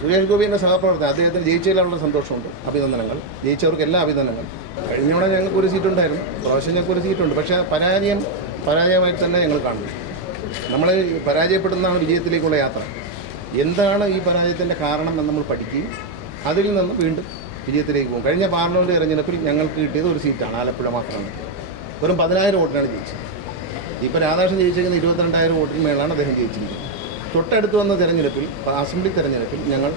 സുരേഷ് ഗോപിയുടെ സഹപ്രവർത്തകൻ അദ്ദേഹത്തിന് ജയിച്ചതിലുള്ള സന്തോഷമുണ്ട്. അഭിനന്ദനങ്ങൾ. ജയിച്ചവർക്ക് എല്ലാ അഭിനന്ദനങ്ങൾ കഴിഞ്ഞ തവണ ഞങ്ങൾക്ക് ഒരു സീറ്റുണ്ടായിരുന്നു. പ്രാവശ്യം ഞങ്ങൾക്ക് ഒരു സീറ്റുണ്ട്. പക്ഷേ പരാജയം പരാജയമായി തന്നെ ഞങ്ങൾ കാണുന്നു. നമ്മൾ പരാജയപ്പെടുന്നതാണ് വിജയത്തിലേക്കുള്ള യാത്ര. എന്താണ് ഈ പരാജയത്തിന്റെ കാരണം എന്ന് നമ്മൾ പഠിക്കുകയും അതിൽ നിന്ന് വീണ്ടും വിജയത്തിലേക്ക് പോകും. കഴിഞ്ഞ പാർലമെന്റ് തെരഞ്ഞെടുപ്പിൽ ഞങ്ങൾക്ക് കിട്ടിയത് ഒരു സീറ്റാണ് ആലപ്പുഴ മാത്രമാണ്. വെറും പതിനായിരം വോട്ടിനാണ് ജയിച്ചത്. ഇപ്പോൾ രാധാകൃഷ്ണൻ ജയിച്ചിരിക്കുന്ന ഇരുപത്തിരണ്ടായിരം വോട്ടിന് മേലാണ് അദ്ദേഹം ജയിച്ചിരിക്കുന്നത്. തൊട്ടടുത്ത് വന്ന തെരഞ്ഞെടുപ്പിൽ അസംബ്ലി തെരഞ്ഞെടുപ്പിൽ ഞങ്ങൾ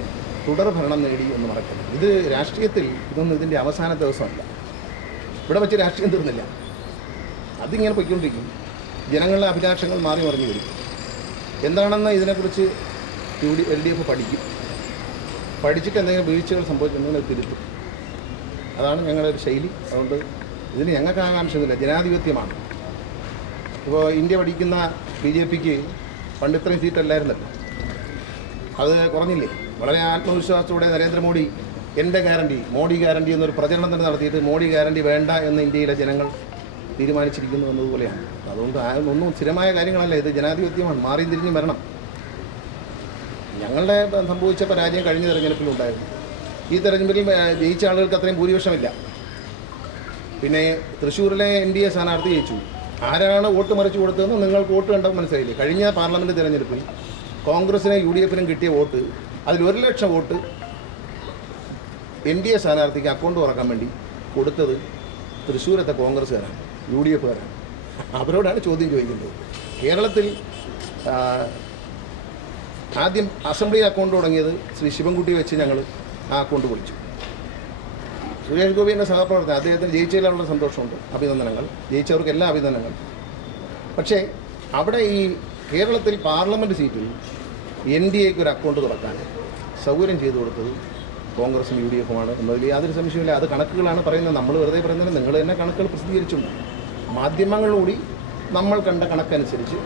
തുടർ ഭരണം നേടി എന്ന് മറക്കരുത്. ഇത് രാഷ്ട്രീയത്തിൽ ഇതൊന്നും ഇതിന്റെ അവസാന ദിവസമല്ല. ഇവിടെ വെച്ച് രാഷ്ട്രീയം തീർന്നില്ല. അതിങ്ങനെ പൊയ്ക്കൊണ്ടിരിക്കും. ജനങ്ങളുടെ അഭിലാഷങ്ങൾ മാറി മറിഞ്ഞു വരും. എന്താണെന്ന് ഇതിനെക്കുറിച്ച് U D L D F പഠിക്കും. പഠിച്ചിട്ട് എന്തെങ്കിലും വീഴ്ചകൾ സംഭവിച്ചിട്ടുണ്ടെങ്കിൽ തിരുത്തും. അതാണ് ഞങ്ങളുടെ ഒരു ശൈലി. അതുകൊണ്ട് ഇതിന് ഞങ്ങൾക്ക് ആകാംക്ഷയൊന്നുമില്ല ജനാധിപത്യമാണ്. ഇപ്പോൾ ഇന്ത്യ പഠിക്കുന്ന ബി ജെ പിക്ക് പണ്ട് ഇത്രയും സീറ്റല്ലായിരുന്നല്ലോ. അത് കുറഞ്ഞില്ലേ? വളരെ ആത്മവിശ്വാസത്തോടെ നരേന്ദ്രമോദി എന്റെ ഗ്യാരണ്ടി മോഡി ഗ്യാരണ്ടി എന്നൊരു പ്രചരണം തന്നെ നടത്തിയിട്ട് മോഡി ഗ്യാരണ്ടി വേണ്ട എന്ന് ഇന്ത്യയിലെ ജനങ്ങൾ തീരുമാനിച്ചിരിക്കുന്നു എന്നതുപോലെയാണ്. അതുകൊണ്ട് ഒന്നും സ്ഥിരമായ കാര്യങ്ങളല്ല ഇത് ജനാധിപത്യമാണ് മാറി തിരിഞ്ഞ് വരണം ഞങ്ങളുടെ സംഭവിച്ച പരാജയം കഴിഞ്ഞ തെരഞ്ഞെടുപ്പിലുണ്ടായിരുന്നു ഈ തെരഞ്ഞെടുപ്പിൽ ജയിച്ച ആളുകൾക്ക് അത്രയും ഭൂരിപക്ഷമില്ല. പിന്നെ തൃശ്ശൂരിലെ എൻ ഡി എ സ്ഥാനാർത്ഥി ജയിച്ചു. ആരാണ് വോട്ട് മറിച്ച് കൊടുത്തതെന്ന് നിങ്ങൾക്ക് വോട്ട് കണ്ടപ്പോൾ മനസ്സിലായില്ലേ? കഴിഞ്ഞ പാർലമെന്റ് തിരഞ്ഞെടുപ്പിൽ കോൺഗ്രസിനെ യു ഡി എഫിനും കിട്ടിയ വോട്ട് അതിൽ ഒരു ലക്ഷം വോട്ട് എൻ ഡി എ സ്ഥാനാർത്ഥിക്ക് അക്കൗണ്ട് തുറക്കാൻ വേണ്ടി കൊടുത്തത് തൃശ്ശൂരത്തെ കോൺഗ്രസ്സുകാരാണ് യു ഡി എഫുകാരാണ് അവരോടാണ് ചോദ്യം ചോദിക്കുന്നത്. കേരളത്തിൽ ആദ്യം അസംബ്ലി അക്കൗണ്ട് തുടങ്ങിയത് ശ്രീ ശിവൻകുട്ടി വെച്ച് ഞങ്ങൾ ആ അക്കൗണ്ട് പൊളിച്ചു. സുരേഷ് ഗോപിയുടെ സഹപ്രവർത്തകൻ അദ്ദേഹത്തിന് ജയിച്ചതിലുള്ള സന്തോഷമുണ്ട് അഭിനന്ദനങ്ങൾ. ജയിച്ചവർക്ക് എല്ലാ അഭിനന്ദനങ്ങൾ പക്ഷേ അവിടെ ഈ കേരളത്തിൽ പാർലമെന്റ് സീറ്റിൽ എൻ ഡി എക്ക് ഒരു അക്കൗണ്ട് തുറക്കാൻ സൗകര്യം ചെയ്തു കൊടുത്തത് കോൺഗ്രസും യു ഡി എഫുമാണ് എന്നതിൽ യാതൊരു സംശയമില്ല അത് കണക്കുകളാണ് പറയുന്നത്. നമ്മൾ വെറുതെ പറയുന്നത് നിങ്ങൾ തന്നെ കണക്കുകൾ പ്രസിദ്ധീകരിച്ചുണ്ട് മാധ്യമങ്ങളിലൂടി നമ്മൾ കണ്ട കണക്കനുസരിച്ച്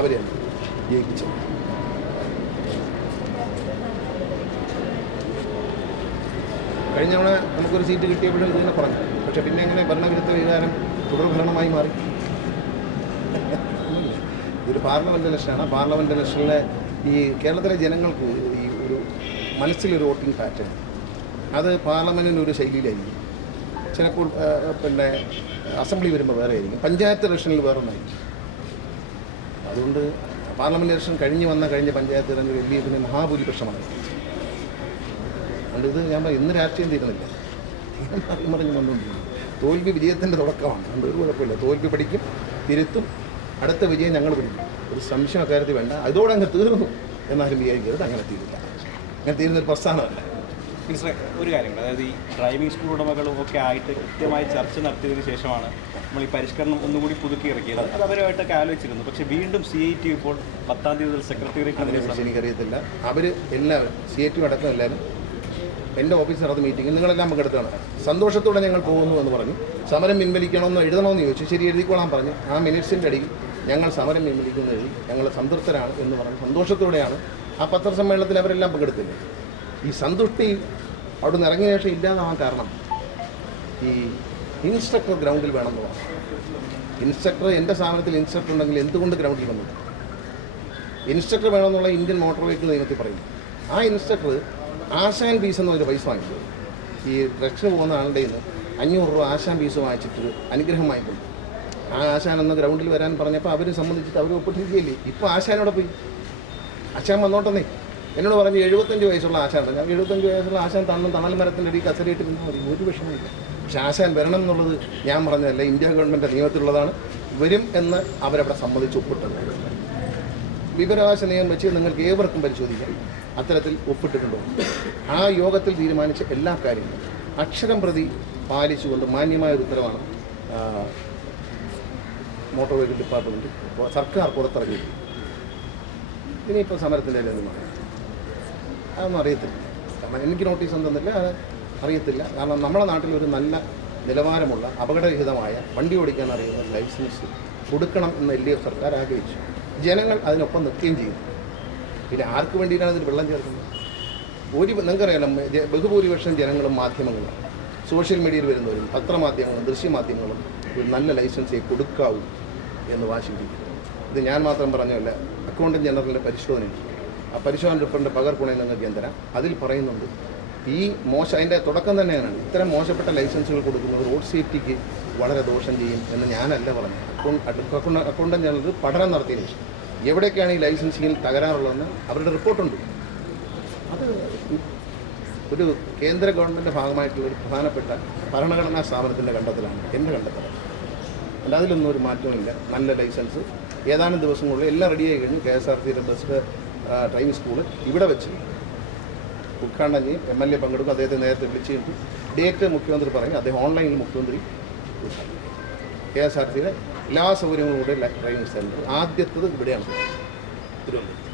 അവരെ ജയിപ്പിച്ചു കഴിഞ്ഞ തവണ നമുക്കൊരു സീറ്റ് കിട്ടിയപ്പോഴും ഇതിനെ പറഞ്ഞു. പക്ഷേ പിന്നെ എങ്ങനെ ഭരണവിരുദ്ധ വികാരം തുടർഭരണമായി മാറി. ഇതൊരു പാർലമെന്റ് ഇലക്ഷനാണ് പാർലമെന്റ് ഇലക്ഷനിലെ ഈ കേരളത്തിലെ ജനങ്ങൾക്ക് ഈ ഒരു മനസ്സിലൊരു വോട്ടിംഗ് പാറ്റേൺ. അത് പാർലമെന്റിന്റെ ഒരു ശൈലിയിലായിരിക്കും. ചിലപ്പോൾ പിന്നെ അസംബ്ലി വരുമ്പോൾ വേറെ ആയിരിക്കും. പഞ്ചായത്ത് ഇലക്ഷനിൽ വേറെ ഒന്നായിരിക്കും അതുകൊണ്ട് പാർലമെന്റ് ഇലക്ഷൻ കഴിഞ്ഞ് വന്ന കഴിഞ്ഞ പഞ്ചായത്ത് തെരഞ്ഞെടുപ്പ് എൽ ഡി എഫിന് മഹാഭൂരിപക്ഷമാണ്. അതുകൊണ്ട് ഇത് ഞാൻ ഇന്ന് രാഷ്ട്രീയം തീരുന്നില്ല മറിഞ്ഞ് വന്നുകൊണ്ടിരിക്കുന്നു തോൽവി വിജയത്തിന്റെ തുടക്കമാണ്. അതുകൊണ്ട് ഒരു കുഴപ്പമില്ല. തോൽവി പഠിക്കും തിരുത്തും. അടുത്ത വിജയം ഞങ്ങൾ പിടിക്കും. ഒരു സംശയം അക്കാര്യത്തിൽ വേണ്ട. അതോടെ അങ്ങ് തീർന്നു എന്നാലും വിചാരിക്കരുത്. അങ്ങനെ തീരില്ല. അങ്ങനെ തീരുന്നൊരു പ്രസ്ഥാനമല്ല. മിനിസ്റ്ററെ ഒരു കാര്യം അതായത് ഈ ഡ്രൈവിംഗ് സ്കൂൾ ഉടമകളും ഒക്കെ ആയിട്ട് കൃത്യമായി ചർച്ച നടത്തിയതിനു ശേഷമാണ് നമ്മൾ ഈ പരിഷ്കരണം ഒന്നുകൂടി പുതുക്കി ഇറക്കിയത്. അത് അവരുമായിട്ടൊക്കെ ആലോചിച്ചിരുന്നു. പക്ഷെ വീണ്ടും സി ഐ ടി ഇപ്പോൾ പത്താം തീയതി സെക്രട്ടറി എനിക്കറിയത്തില്ല. അവർ എല്ലാവരും സി ഐ ടി അടക്കം എല്ലാവരും എന്റെ ഓഫീസിൽ നടന്ന മീറ്റിംഗിൽ നിങ്ങളെല്ലാം പങ്കെടുത്താണ് സന്തോഷത്തോടെ ഞങ്ങൾ പോകുന്നു എന്ന് പറഞ്ഞു. സമരം പിൻവലിക്കണമെന്നോ എഴുതണമെന്ന് ചോദിച്ചു. ശരി എഴുതിക്കോളാൻ പറഞ്ഞു. ആ മിനിറ്റ്സിന്റെ അടിയിൽ ഞങ്ങൾ സമരം പിൻവലിക്കുന്ന എഴുതി ഞങ്ങൾ സംതൃപ്തരാണ് എന്ന് പറഞ്ഞു. സന്തോഷത്തോടെയാണ് ആ പത്രസമ്മേളനത്തിൽ അവരെല്ലാം പങ്കെടുത്തില്ല ഈ സന്തുഷ്ടി അവിടുന്ന് ഇറങ്ങിയ ശേഷം ഇല്ലാതാവാൻ കാരണം ഈ ഇൻസ്ട്രക്ടർ ഗ്രൗണ്ടിൽ വേണമെന്നുള്ളതാണ്. ഇൻസ്ട്രക്ടർ എന്റെ സ്ഥാപനത്തിൽ ഇൻസ്ട്രക്ടർ ഉണ്ടെങ്കിൽ എന്തുകൊണ്ട് ഗ്രൗണ്ടിൽ വന്നു? ഇൻസ്ട്രക്ടർ വേണമെന്നുള്ള ഇന്ത്യൻ മോട്ടോർ വെഹിക്കിൾ നിയമത്തിൽ പറയും ആ ഇൻസ്ട്രക്ടർ ആശാൻ എന്ന് എന്നൊരു പൈസ വാങ്ങിച്ചു. ഈ രക്ഷ പോകുന്ന ആളുടെ നിന്ന് അഞ്ഞൂറ് രൂപ ആശാൻ ബീസ് വാങ്ങിച്ചിട്ട് അനുഗ്രഹം വാങ്ങിക്കുന്നു ആ ആശാൻ ഒന്ന് ഗ്രൗണ്ടിൽ വരാൻ പറഞ്ഞപ്പോൾ അവരെ സംബന്ധിച്ചിട്ട് അവർ ഒപ്പിട്ടിരിക്കുകയില്ലേ? ഇപ്പോൾ ആശാനോടെ പോയി? ആശാൻ വന്നോട്ടെന്നേ. എന്നോട് പറഞ്ഞ് എഴുപത്തഞ്ച് വയസ്സുള്ള ആശാൻ. ഞാൻ എഴുപത്തഞ്ച് വയസ്സുള്ള ആശാൻ തണ്ണും തണൽ മരത്തിന്റെ അടി കസരയിട്ട് നിന്നാൽ മതി ഒരു വിഷമമില്ല പക്ഷെ ആശാൻ വരണം എന്നുള്ളത് ഞാൻ പറഞ്ഞതല്ല. ഇന്ത്യ ഗവൺമെന്റ് നിയമത്തിലുള്ളതാണ്. വരും എന്ന് അവരവിടെ സമ്മതിച്ച് ഒപ്പിട്ടുണ്ട് വിവരാവകാശ നിയമം വെച്ച് നിങ്ങൾക്ക് ഏവർക്കും പരിശോധിക്കാം. അത്തരത്തിൽ ഒപ്പിട്ടിട്ടുണ്ടോ? ആ യോഗത്തിൽ തീരുമാനിച്ച എല്ലാ കാര്യങ്ങളും അക്ഷരം പ്രതി പാലിച്ചുകൊണ്ട് മാന്യമായ ഒരു ഉത്തരവാണ് മോട്ടോർ വെഹിക്കിൾ ഡിപ്പാർട്ട്മെന്റ് സർക്കാർ പുറത്തിറങ്ങി. ഇനിയിപ്പോൾ സമരത്തിന്റെ നിന്ന് അതൊന്നും അറിയത്തില്ല. കാരണം എനിക്ക് നോട്ടീസ് തന്നില്ല അത് അറിയത്തില്ല. കാരണം നമ്മുടെ നാട്ടിൽ ഒരു നല്ല നിലവാരമുള്ള അപകടരഹിതമായ വണ്ടി ഓടിക്കാൻ അറിയുന്ന ലൈസൻസ് കൊടുക്കണം എന്ന് എൽ ഡി എഫ് സർക്കാർ ആഗ്രഹിച്ചു. ജനങ്ങൾ അതിനൊപ്പം നിൽക്കുകയും ചെയ്തു. പിന്നെ ആർക്ക് വേണ്ടിയിട്ടാണ് ഇതിൽ വെള്ളം ചേർക്കുന്നത്? ഒരു നിങ്ങൾക്കറിയാലോ ബഹുഭൂരിപക്ഷം ജനങ്ങളും മാധ്യമങ്ങളും സോഷ്യൽ മീഡിയയിൽ വരുന്നവരും പത്രമാധ്യമങ്ങളും ദൃശ്യമാധ്യമങ്ങളും ഒരു നല്ല ലൈസൻസേ കൊടുക്കാവൂ എന്ന് വാശി പിടിക്കുന്നു ഇത് ഞാൻ മാത്രം പറഞ്ഞതല്ല അക്കൗണ്ടന്റ് ജനറലിന്റെ പരിശോധന ആ പരിശോധന റിപ്പോർട്ടിന്റെ പകർപ്പുണി നിങ്ങൾക്ക് ഞാൻ അതിൽ പറയുന്നുണ്ട് ഈ മോശം അതിന്റെ തുടക്കം തന്നെയാണ് ഇത്തരം മോശപ്പെട്ട ലൈസൻസുകൾ കൊടുക്കുന്നത് റോഡ് സേഫ്റ്റിക്ക് വളരെ ദോഷം ചെയ്യും എന്ന് ഞാനല്ല പറഞ്ഞത്. അക്കൗണ്ട് അക്കൗണ്ടന്റ് ജനറൽ പഠനം നടത്തിയതിനു ശേഷം. എവിടെയൊക്കെയാണ് ഈ ലൈസൻസിങ്ങിൽ തകരാറുള്ളതെന്ന് അവരുടെ റിപ്പോർട്ടുണ്ട്. അത് ഒരു കേന്ദ്ര ഗവൺമെന്റ് ഭാഗമായിട്ടുള്ള ഒരു പ്രധാനപ്പെട്ട ഭരണഘടനാ സ്ഥാപനത്തിന്റെ കണ്ടെത്തലാണ് എന്റെ കണ്ടെത്തൽ അല്ല അതിലൊന്നും ഒരു മാറ്റവുമില്ല. നല്ല ലൈസൻസ്. ഏതാനും ദിവസങ്ങളിൽ എല്ലാം റെഡിയായി കഴിഞ്ഞു. കെ എസ് ആർ സിയുടെ ബസ് ഡ്രൈവിംഗ് സ്കൂൾ ഇവിടെ വെച്ച് ഉദ്ഘാടനം ചെയ്യും. എം എൽ എ പങ്കെടുക്കും. അദ്ദേഹത്തെ നേരത്തെ വിളിച്ചു കഴിഞ്ഞു ഡേറ്റ് മുഖ്യമന്ത്രി പറയും. അദ്ദേഹം ഓൺലൈനിൽ മുഖ്യമന്ത്രി കെ എസ് ആർ സിയുടെ എല്ലാ സൗകര്യങ്ങളും കൂടെ ഡ്രൈവിംഗ് സെന്റർ ആദ്യത്തത് ഇവിടെയാണ്. തിരുവനന്തപുരം.